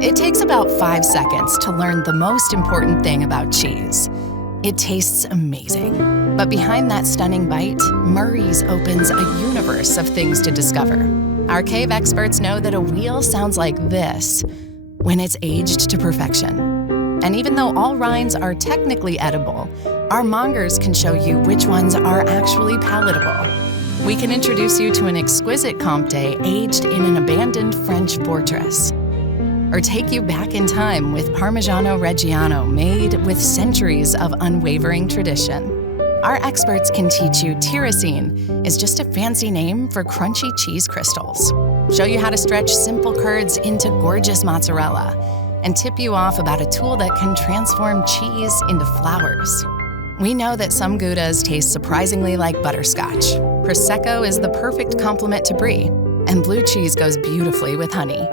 It takes about 5 seconds to learn the most important thing about cheese. It tastes amazing. But behind that stunning bite, Murray's opens a universe of things to discover. Our cave experts know that a wheel sounds like this when it's aged to perfection. And even though all rinds are technically edible, our mongers can show you which ones are actually palatable. We can introduce you to an exquisite Comte aged in an abandoned French fortress. Or take you back in time with Parmigiano Reggiano made with centuries of unwavering tradition. Our experts can teach you tyrosine is just a fancy name for crunchy cheese crystals, show you how to stretch simple curds into gorgeous mozzarella, and tip you off about a tool that can transform cheese into flowers. We know that some Goudas taste surprisingly like butterscotch. Prosecco is the perfect complement to brie, and blue cheese goes beautifully with honey.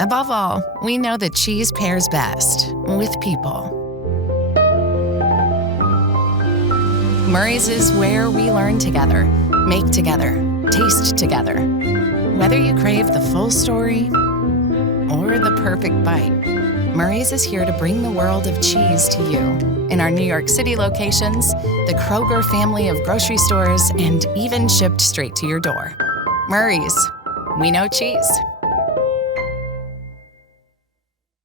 Above all, we know that cheese pairs best with people. Murray's is where we learn together, make together, taste together. Whether you crave the full story or the perfect bite, Murray's is here to bring the world of cheese to you. In our New York City locations, the Kroger family of grocery stores, and even shipped straight to your door. Murray's, we know cheese.